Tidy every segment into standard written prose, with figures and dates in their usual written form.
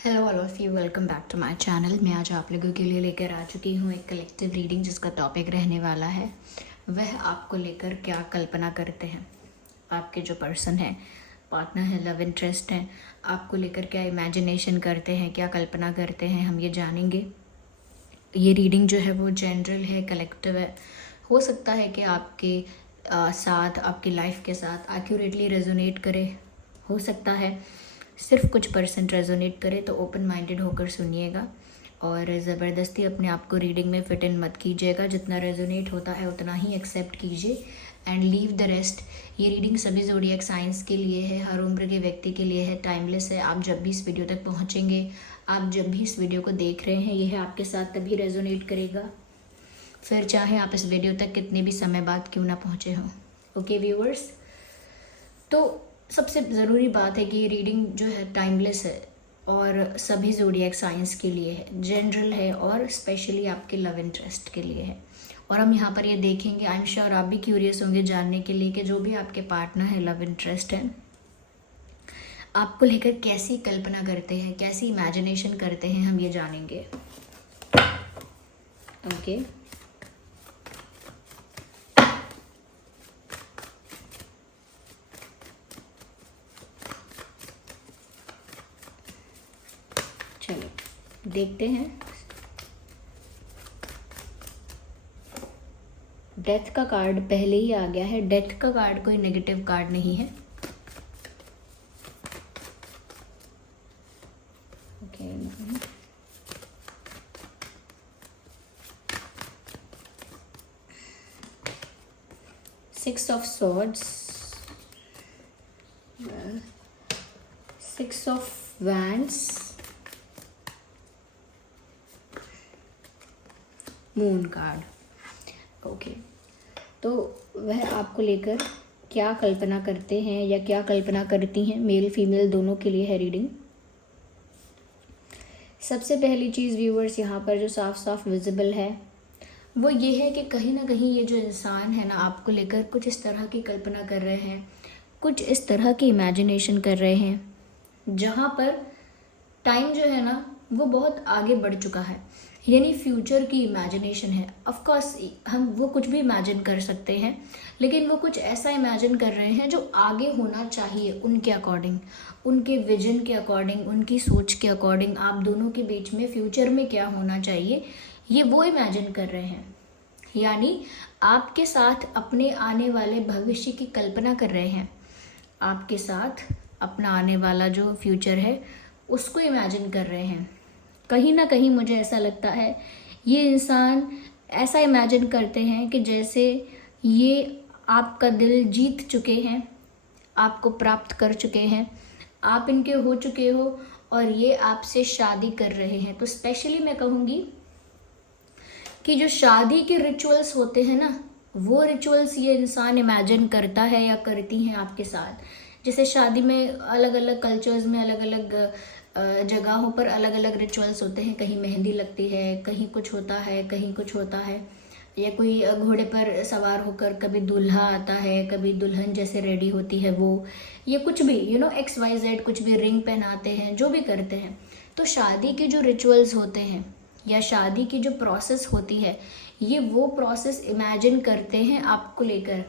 Hello all of you, welcome back to my channel. मैं आज आप लोगों के लिए लेकर आ चुकी हूँ एक कलेक्टिव रीडिंग जिसका टॉपिक रहने वाला है वह आपको लेकर क्या कल्पना करते हैं। आपके जो पर्सन है, पार्टनर है, लव इंटरेस्ट है, आपको लेकर क्या इमेजिनेशन करते हैं, क्या कल्पना करते हैं, हम ये जानेंगे। ये रीडिंग जो है वो जनरल है, कलेक्टिव है। हो सकता है कि आपके साथ, आपकी लाइफ के साथ एक्यूरेटली रेजोनेट करे, हो सकता है सिर्फ कुछ परसेंट रेजोनेट करे। तो ओपन माइंडेड होकर सुनिएगा और ज़बरदस्ती अपने आप को रीडिंग में फिट इन मत कीजिएगा। जितना रेजोनेट होता है उतना ही एक्सेप्ट कीजिए एंड लीव द रेस्ट। ये रीडिंग सभी ज़ोडिएक साइंस के लिए है, हर उम्र के व्यक्ति के लिए है, टाइमलेस है। आप जब भी इस वीडियो तक पहुँचेंगे, आप जब भी इस वीडियो को देख रहे हैं, यह आपके साथ तभी रेजोनेट करेगा, फिर चाहे आप इस वीडियो तक कितने भी समय बाद क्यों ना पहुँचे हों। ओके व्यूअर्स, तो सबसे ज़रूरी बात है कि ये रीडिंग जो है टाइमलेस है और सभी ज़ोडिएक साइंस के लिए है, जनरल है और स्पेशली आपके लव इंटरेस्ट के लिए है। और हम यहाँ पर ये देखेंगे, आई एम श्योर आप भी क्यूरियस होंगे जानने के लिए कि जो भी आपके पार्टनर है, लव इंटरेस्ट है, आपको लेकर कैसी कल्पना करते हैं, कैसी इमेजिनेशन करते हैं, हम ये जानेंगे। ओके चलो देखते हैं। डेथ का कार्ड पहले ही आ गया है। डेथ का कार्ड कोई नेगेटिव कार्ड नहीं है। Okay, 6 of swords, 6 of wands, moon card. Okay, तो वह आपको लेकर क्या कल्पना करते हैं या क्या कल्पना करती हैं, मेल फीमेल दोनों के लिए है रीडिंग। सबसे पहली चीज़ व्यूअर्स यहाँ पर जो साफ साफ विजिबल है वो ये है कि कहीं ना कहीं ये जो इंसान है ना, आपको लेकर कुछ इस तरह की कल्पना कर रहे हैं, कुछ इस तरह की इमेजिनेशन कर रहे हैं जहाँ पर टाइम जो है ना वो बहुत आगे बढ़ चुका है, यानी फ्यूचर की इमेजिनेशन है। ऑफ कोर्स हम वो कुछ भी इमेजिन कर सकते हैं, लेकिन वो कुछ ऐसा इमेजिन कर रहे हैं जो आगे होना चाहिए उनके अकॉर्डिंग, उनके विजन के अकॉर्डिंग, उनकी सोच के अकॉर्डिंग। आप दोनों के बीच में फ्यूचर में क्या होना चाहिए ये वो इमेजिन कर रहे हैं, यानी आपके साथ अपने आने वाले भविष्य की कल्पना कर रहे हैं। आपके साथ अपना आने वाला जो फ्यूचर है उसको इमेजिन कर रहे हैं। कहीं ना कहीं मुझे ऐसा लगता है ये इंसान ऐसा इमेजिन करते हैं कि जैसे ये आपका दिल जीत चुके हैं, आपको प्राप्त कर चुके हैं, आप इनके हो चुके हो और ये आपसे शादी कर रहे हैं। तो स्पेशली मैं कहूँगी कि जो शादी के रिचुअल्स होते हैं ना, वो रिचुअल्स ये इंसान इमेजिन करता है या करती हैं आपके साथ। जैसे शादी में अलग अलग कल्चर्स में अलग अलग जगहों पर अलग अलग रिचुअल्स होते हैं। कहीं मेहंदी लगती है, कहीं कुछ होता है, कहीं कुछ होता है, या कोई घोड़े पर सवार होकर कभी दूल्हा आता है, कभी दुल्हन जैसे रेडी होती है वो, ये कुछ भी XYZ कुछ भी, रिंग पहनाते हैं, जो भी करते हैं। तो शादी के जो रिचुअल्स होते हैं या शादी की जो प्रोसेस होती है, ये वो प्रोसेस इमेजिन करते हैं आपको लेकर।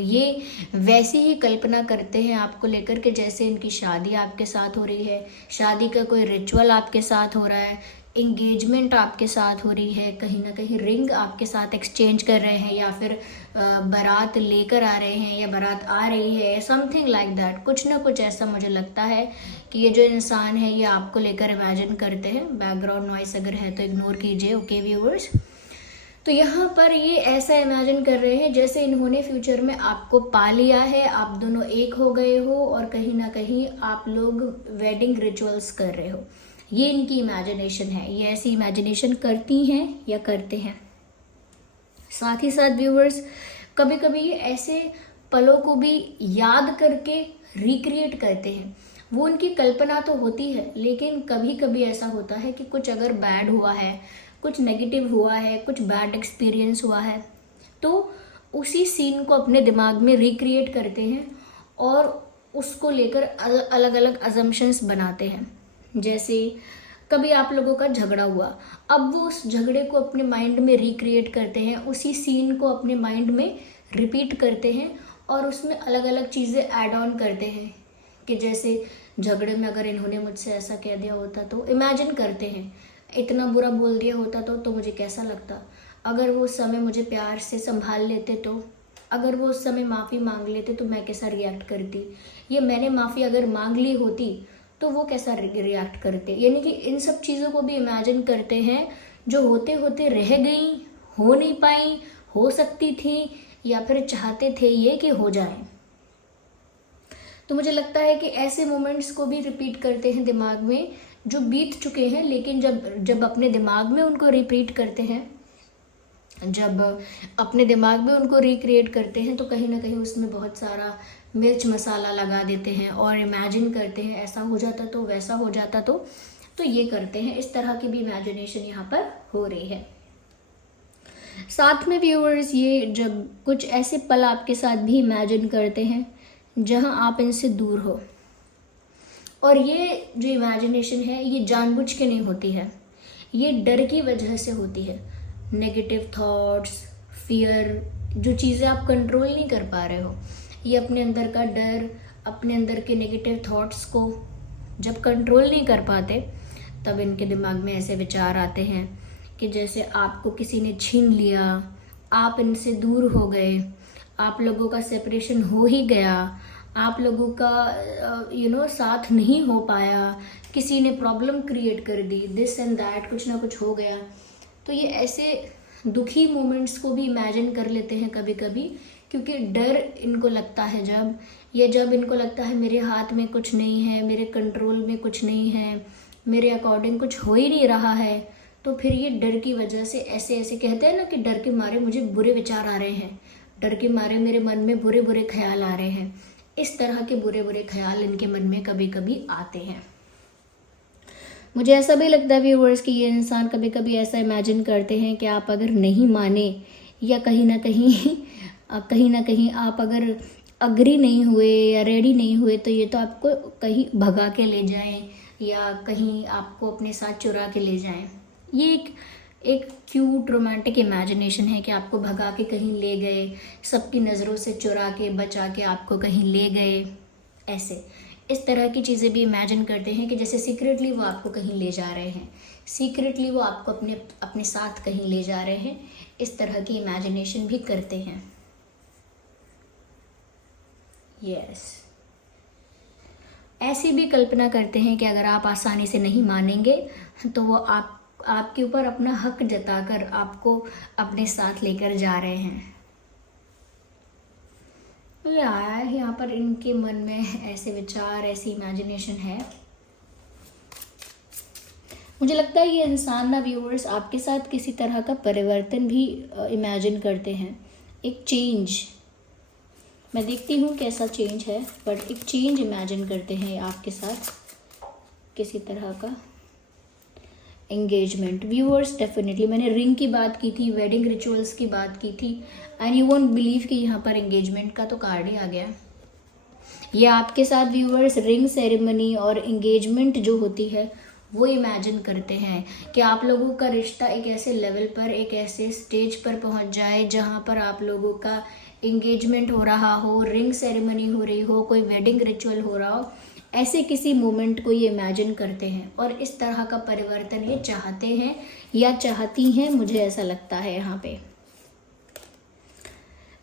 ये वैसी ही कल्पना करते हैं आपको लेकर कि जैसे इनकी शादी आपके साथ हो रही है, शादी का कोई रिचुअल आपके साथ हो रहा है, इंगेजमेंट आपके साथ हो रही है, कहीं ना कहीं रिंग आपके साथ एक्सचेंज कर रहे हैं, या फिर बारात लेकर आ रहे हैं, या बारात आ रही है, समथिंग लाइक दैट। कुछ ना कुछ ऐसा मुझे लगता है कि ये जो इंसान है ये आपको लेकर इमेजिन करते हैं। बैकग्राउंड नॉइस अगर है तो इग्नोर कीजिए, ओके व्यूअर्स। तो यहाँ पर ये ऐसा इमेजिन कर रहे हैं जैसे इन्होंने फ्यूचर में आपको पा लिया है, आप दोनों एक हो गए हो और कहीं ना कहीं आप लोग वेडिंग रिचुअल्स कर रहे हो। ये इनकी इमेजिनेशन है, ये ऐसी इमेजिनेशन करती हैं या करते हैं। साथ ही साथ व्यूअर्स, कभी कभी ये ऐसे पलों को भी याद करके रिक्रिएट करते हैं। वो उनकी कल्पना तो होती है, लेकिन कभी कभी ऐसा होता है कि कुछ अगर बैड हुआ है, कुछ नेगेटिव हुआ है, कुछ बैड एक्सपीरियंस हुआ है, तो उसी सीन को अपने दिमाग में रिक्रिएट करते हैं और उसको लेकर अलग अलग अजम्पशंस बनाते हैं। जैसे कभी आप लोगों का झगड़ा हुआ, अब वो उस झगड़े को अपने माइंड में रिक्रिएट करते हैं, उसी सीन को अपने माइंड में रिपीट करते हैं और उसमें अलग अलग चीज़ें ऐड ऑन करते हैं कि जैसे झगड़े में अगर इन्होंने मुझसे ऐसा कह दिया होता तो इमेजिन करते हैं, इतना बुरा बोल दिया होता तो मुझे कैसा लगता, अगर वो उस समय मुझे प्यार से संभाल लेते तो, अगर वो उस समय माफ़ी मांग लेते तो मैं कैसा रिएक्ट करती, ये मैंने माफ़ी अगर मांग ली होती तो वो कैसा रिएक्ट करते। यानी कि इन सब चीज़ों को भी इमेजिन करते हैं जो होते होते रह गई, हो नहीं पाई, हो सकती थी या फिर चाहते थे ये कि हो जाए। तो मुझे लगता है कि ऐसे मोमेंट्स को भी रिपीट करते हैं दिमाग में जो बीत चुके हैं, लेकिन जब अपने दिमाग में उनको रिपीट करते हैं, जब अपने दिमाग में उनको रिक्रिएट करते हैं तो कहीं ना कहीं उसमें बहुत सारा मिर्च मसाला लगा देते हैं और इमेजिन करते हैं ऐसा हो जाता तो, वैसा हो जाता तो ये करते हैं। इस तरह की भी इमेजिनेशन यहाँ पर हो रही है। साथ में व्यूअर्स ये जब कुछ ऐसे पल आपके साथ भी इमेजिन करते हैं जहाँ आप इनसे दूर हो, और ये जो इमेजिनेशन है ये जानबूझ के नहीं होती है, ये डर की वजह से होती है। नेगेटिव थॉट्स, फियर, जो चीज़ें आप कंट्रोल नहीं कर पा रहे हो, ये अपने अंदर का डर, अपने अंदर के नेगेटिव थॉट्स को जब कंट्रोल नहीं कर पाते तब इनके दिमाग में ऐसे विचार आते हैं कि जैसे आपको किसी ने छीन लिया, आप इनसे दूर हो गए, आप लोगों का सेपरेशन हो ही गया, आप लोगों का साथ नहीं हो पाया, किसी ने प्रॉब्लम क्रिएट कर दी, दिस एंड दैट, कुछ ना कुछ हो गया। तो ये ऐसे दुखी मोमेंट्स को भी इमेजिन कर लेते हैं कभी कभी, क्योंकि डर इनको लगता है जब इनको लगता है मेरे हाथ में कुछ नहीं है, मेरे कंट्रोल में कुछ नहीं है, मेरे अकॉर्डिंग कुछ हो ही नहीं रहा है, तो फिर ये डर की वजह से ऐसे कहते हैं ना कि डर के मारे मुझे बुरे विचार आ रहे हैं, डर के मारे मेरे मन में बुरे बुरे ख्याल आ रहे हैं। इस तरह के बुरे बुरे ख्याल इनके मन में कभी कभी आते हैं। मुझे ऐसा भी लगता है व्यूअर्स कि ये इंसान कभी कभी ऐसा इमेजिन करते हैं कि आप अगर नहीं माने या कहीं ना कहीं आप अगर अग्री नहीं हुए या रेडी नहीं हुए तो ये तो आपको कहीं भगा के ले जाएं या कहीं आपको अपने साथ चुरा के ले जाएं। ये एक क्यूट रोमांटिक इमेजिनेशन है कि आपको भगा के कहीं ले गए, सबकी नज़रों से चुरा के बचा के आपको कहीं ले गए। ऐसे इस तरह की चीज़ें भी इमेजिन करते हैं कि जैसे सीक्रेटली वो आपको कहीं ले जा रहे हैं, सीक्रेटली वो आपको अपने साथ कहीं ले जा रहे हैं। इस तरह की इमेजिनेशन भी करते हैं। यस, ऐसी भी कल्पना करते हैं कि अगर आप आसानी से नहीं मानेंगे तो वो आपके ऊपर अपना हक जताकर आपको अपने साथ लेकर जा रहे हैं। ये आया है यहाँ पर इनके मन में ऐसे विचार, ऐसी इमेजिनेशन है। मुझे लगता है ये इंसान ना व्यूअर्स आपके साथ किसी तरह का परिवर्तन भी इमेजिन करते हैं, एक चेंज। मैं देखती हूँ कैसा चेंज है, बट एक चेंज इमेजिन करते हैं आपके साथ, किसी तरह का एंगेजमेंट। व्यूअर्स डेफिनेटली मैंने रिंग की बात की थी, वेडिंग रिचुअल्स की बात की थी, एंड यू वोंट बिलीव कि यहाँ पर एंगेजमेंट का तो कार्ड ही आ गया। ये आपके साथ व्यूअर्स रिंग सेरेमनी और एंगेजमेंट जो होती है वो इमेजिन करते हैं कि आप लोगों का रिश्ता एक ऐसे लेवल पर, एक ऐसे स्टेज पर पहुंच जाए जहां पर आप लोगों का एंगेजमेंट हो रहा हो, रिंग सेरेमनी हो रही हो, कोई वेडिंग रिचुअल हो रहा हो। ऐसे किसी मोमेंट को ये इमेजिन करते हैं और इस तरह का परिवर्तन ये चाहते हैं या चाहती हैं, मुझे ऐसा लगता है। यहाँ पे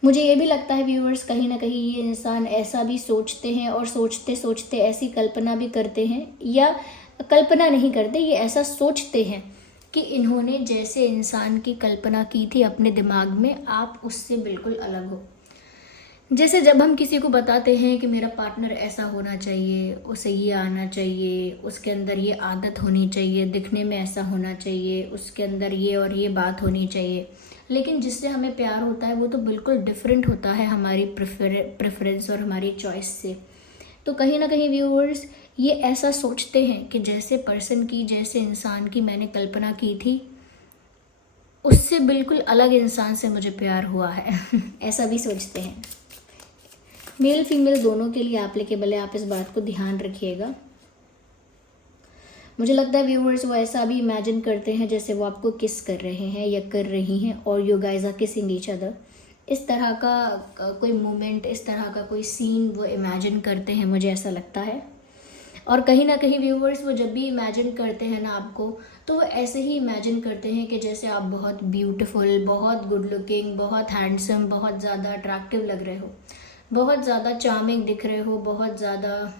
मुझे ये भी लगता है व्यूअर्स कहीं ना कहीं ये इंसान ऐसा भी सोचते हैं और सोचते सोचते ऐसी कल्पना भी करते हैं, या कल्पना नहीं करते, ये ऐसा सोचते हैं कि इन्होंने जैसे इंसान की कल्पना की थी अपने दिमाग में, आप उससे बिल्कुल अलग हो। जैसे जब हम किसी को बताते हैं कि मेरा पार्टनर ऐसा होना चाहिए, उसे ये आना चाहिए, उसके अंदर ये आदत होनी चाहिए, दिखने में ऐसा होना चाहिए, उसके अंदर ये और ये बात होनी चाहिए, लेकिन जिससे हमें प्यार होता है वो तो बिल्कुल डिफरेंट होता है हमारी प्रेफरेंस और हमारी चॉइस से। तो कहीं ना कहीं व्यूअर्स ये ऐसा सोचते हैं कि जैसे पर्सन की, जैसे इंसान की मैंने कल्पना की थी, उससे बिल्कुल अलग इंसान से मुझे प्यार हुआ है। ऐसा भी सोचते हैं। मेल फीमेल दोनों के लिए एप्लीकेबल है, आप इस बात को ध्यान रखिएगा। मुझे लगता है व्यूअर्स वो ऐसा भी इमेजिन करते हैं जैसे वो आपको किस कर रहे हैं या कर रही हैं, और you guys are kissing each other. इस तरह का कोई मोमेंट, इस तरह का कोई सीन वो इमेजिन करते हैं, मुझे ऐसा लगता है। और कहीं ना कहीं व्यूअर्स वो जब भी इमेजिन करते हैं ना आपको, तो वो ऐसे ही इमेजिन करते हैं कि जैसे आप बहुत ब्यूटीफुल, बहुत गुड लुकिंग, बहुत हैंडसम, बहुत ज़्यादा अट्रैक्टिव लग रहे हो, बहुत ज़्यादा चार्मिंग दिख रहे हो, बहुत ज़्यादा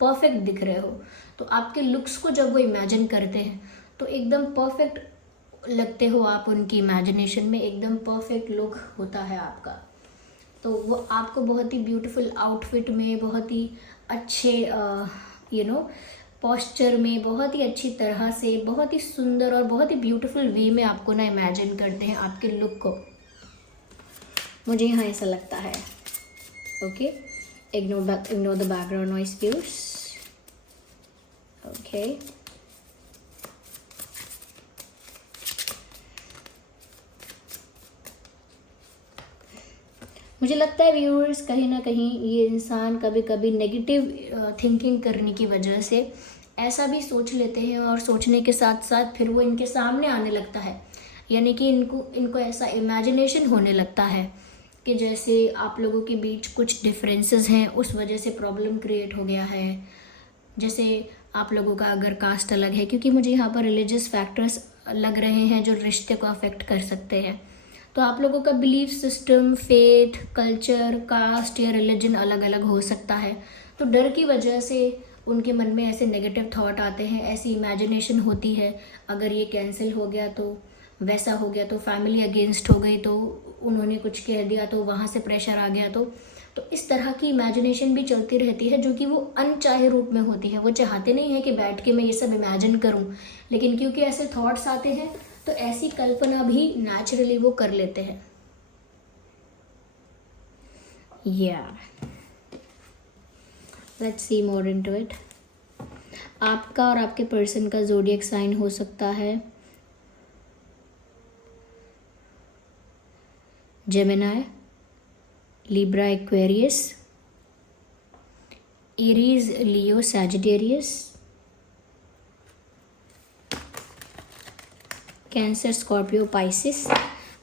परफेक्ट दिख रहे हो। तो आपके लुक्स को जब वो इमेजिन करते हैं तो एकदम परफेक्ट लगते हो आप उनकी इमेजिनेशन में, एकदम परफेक्ट लुक होता है आपका। तो वो आपको बहुत ही ब्यूटीफुल आउटफिट में, बहुत ही अच्छे पॉस्चर में, बहुत ही अच्छी तरह से, बहुत ही सुंदर और बहुत ही ब्यूटीफुल वे में आपको ना इमेजिन करते हैं आपके लुक को। मुझे यहाँ ऐसा लगता है। Okay, ignore the background noise views. Okay. मुझे लगता है व्यूअर्स कहीं ना कहीं ये इंसान कभी कभी नेगेटिव थिंकिंग करने की वजह से ऐसा भी सोच लेते हैं, और सोचने के साथ साथ फिर वो इनके सामने आने लगता है। यानी कि इनको ऐसा इमेजिनेशन होने लगता है कि जैसे आप लोगों के बीच कुछ डिफरेंसेस हैं, उस वजह से प्रॉब्लम क्रिएट हो गया है। जैसे आप लोगों का अगर कास्ट अलग है, क्योंकि मुझे यहाँ पर रिलीजियस फैक्टर्स लग रहे हैं जो रिश्ते को अफेक्ट कर सकते हैं। तो आप लोगों का belief system, faith, culture, caste या रिलीजन अलग अलग हो सकता है। तो डर की वजह से उनके मन में ऐसे नेगेटिव थॉट आते हैं, ऐसी इमेजिनेशन होती है, अगर ये कैंसिल हो गया तो, वैसा हो गया तो, फैमिली अगेंस्ट हो गई तो, उन्होंने कुछ कह दिया तो वहाँ से प्रेशर आ गया तो इस तरह की इमेजिनेशन भी चलती रहती है, जो कि वो अनचाहे रूप में होती है। वो चाहते नहीं है कि बैठ के मैं ये सब इमेजिन करूं, लेकिन क्योंकि ऐसे थॉट्स आते हैं तो ऐसी कल्पना भी नेचुरली वो कर लेते हैं। Let's see more into it. आपका और आपके पर्सन का ज़ोडिएक साइन हो सकता है जेमिनी, लिब्रा, एक्वेरियस, एरीज, लियो, सैजिटेरियस, कैंसर, स्कॉर्पियो, पाइसिस।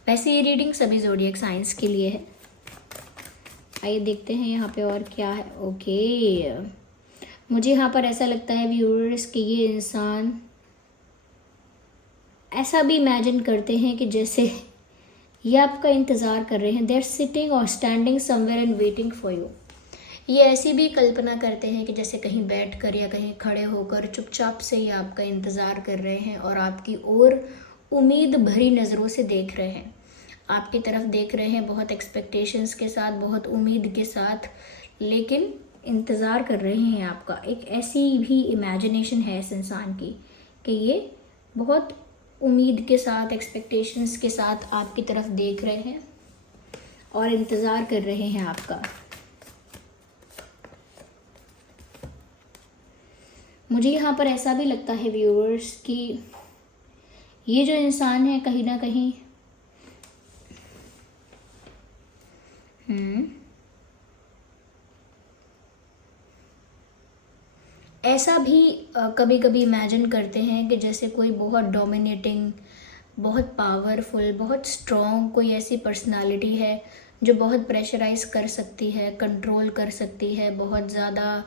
वैसे ये रीडिंग सभी ज़ोडिएक साइंस के लिए है। आइए देखते हैं यहाँ पे और क्या है। ओके, मुझे यहाँ पर ऐसा लगता है व्यूअर्स कि ये इंसान ऐसा भी इमेजिन करते हैं कि जैसे ये आपका इंतज़ार कर रहे हैं। दे आर सिटिंग और standing somewhere and waiting for you. ये ऐसी भी कल्पना करते हैं कि जैसे कहीं बैठकर या कहीं खड़े होकर चुपचाप से ये आपका इंतज़ार कर रहे हैं और आपकी ओर उम्मीद भरी नज़रों से देख रहे हैं, आपकी तरफ देख रहे हैं, बहुत एक्सपेक्टेशंस के साथ, बहुत उम्मीद के साथ, लेकिन इंतज़ार कर रहे हैं आपका। एक ऐसी भी इमेजिनेशन है इस इंसान की कि ये बहुत उम्मीद के साथ, एक्सपेक्टेशंस के साथ आपकी तरफ देख रहे हैं और इंतज़ार कर रहे हैं आपका। मुझे यहाँ पर ऐसा भी लगता है व्यूअर्स कि ये जो इंसान है कहीं ना कहीं ऐसा भी कभी कभी इमेजिन करते हैं कि जैसे कोई बहुत डोमिनेटिंग, बहुत पावरफुल, बहुत स्ट्रॉन्ग कोई ऐसी पर्सनालिटी है जो बहुत प्रेशराइज कर सकती है, कंट्रोल कर सकती है, बहुत ज़्यादा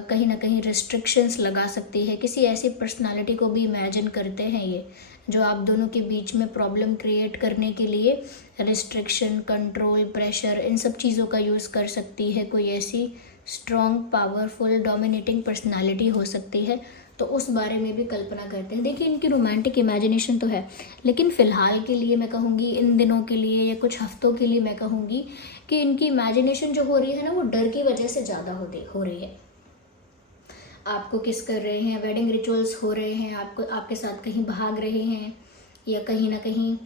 कहीं ना कहीं रिस्ट्रिक्शंस लगा सकती है। किसी ऐसी पर्सनालिटी को भी इमेजिन करते हैं ये, जो आप दोनों के बीच में प्रॉब्लम क्रिएट करने के लिए रिस्ट्रिक्शन, कंट्रोल, प्रेशर, इन सब चीज़ों का यूज़ कर सकती है। कोई ऐसी स्ट्रॉन्ग, पावरफुल, डोमिनेटिंग पर्सनालिटी हो सकती है, तो उस बारे में भी कल्पना करते हैं। देखिए, इनकी रोमांटिक इमेजिनेशन तो है, लेकिन फ़िलहाल के लिए मैं कहूँगी, इन दिनों के लिए या कुछ हफ्तों के लिए मैं कहूँगी कि इनकी इमेजिनेशन जो हो रही है ना, वो डर की वजह से ज़्यादा हो रही है। आपको किस कर रहे हैं, वेडिंग रिचुअल्स हो रहे हैं, आपके साथ कहीं भाग रहे हैं, या कहीं ना कहीं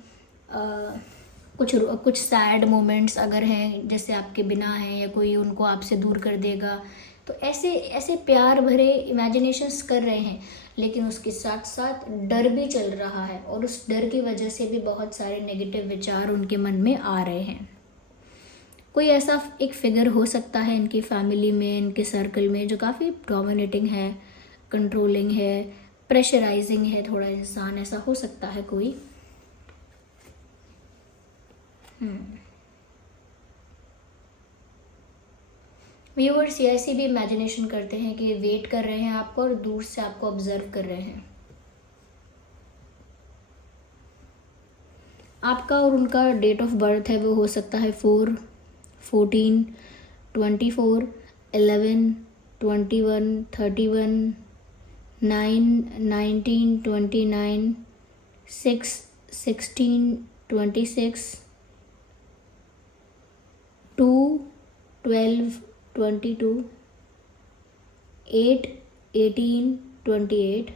कुछ सैड मोमेंट्स अगर हैं, जैसे आपके बिना हैं या कोई उनको आपसे दूर कर देगा, तो ऐसे प्यार भरे इमेजिनेशंस कर रहे हैं, लेकिन उसके साथ साथ डर भी चल रहा है, और उस डर की वजह से भी बहुत सारे नेगेटिव विचार उनके मन में आ रहे हैं। कोई ऐसा एक फिगर हो सकता है इनकी फैमिली में, इनके सर्कल में, जो काफ़ी डोमिनेटिंग है, कंट्रोलिंग है, प्रेशराइजिंग है थोड़ा इंसान, ऐसा हो सकता है कोई। व्यूअर्स ये ऐसी भी इमेजिनेशन करते हैं कि वेट कर रहे हैं आपको और दूर से आपको ऑब्जर्व कर रहे हैं। आपका और उनका डेट ऑफ बर्थ है वो हो सकता है 4, 14, 24, 11, 21, 31, 9, 19, 29, 6, 16, 26, 2, 12, 22, 8, 18, 28।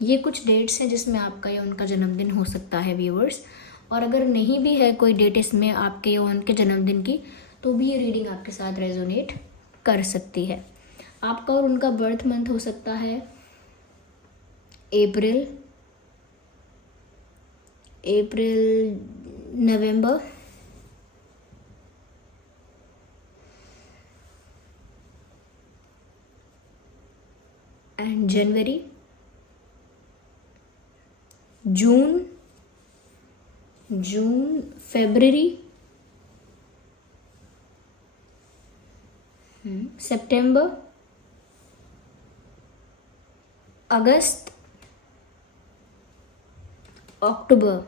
ये कुछ डेट्स हैं जिसमें आपका या उनका जन्मदिन हो सकता है व्यूअर्स। और अगर नहीं भी है कोई डेट इसमें आपके या उनके जन्मदिन की, तो भी ये रीडिंग आपके साथ रेजोनेट कर सकती है। आपका और उनका बर्थ मंथ हो सकता है अप्रैल, नवंबर, एंड जनवरी, जून, फरवरी, सितंबर, अगस्त, अक्टूबर।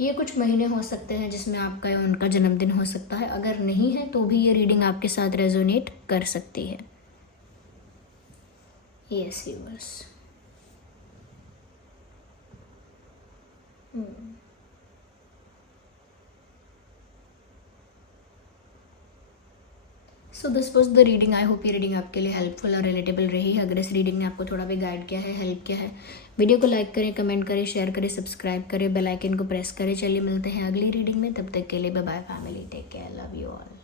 ये कुछ महीने हो सकते हैं जिसमें आपका या उनका जन्मदिन हो सकता है। अगर नहीं है तो भी ये रीडिंग आपके साथ रेजोनेट कर सकती है। Yes viewers. So this was the reading. I hope ये रीडिंग आपके लिए हेल्पफुल और रिलेटेबल रही है। अगर इस रीडिंग ने आपको थोड़ा भी गाइड किया है, हेल्प किया है, वीडियो को लाइक करें, कमेंट करें, शेयर करें, सब्सक्राइब करें, बेल आइकन को प्रेस करें। चलिए मिलते हैं अगली रीडिंग में, तब तक के लिए bye bye family, take care, love you all.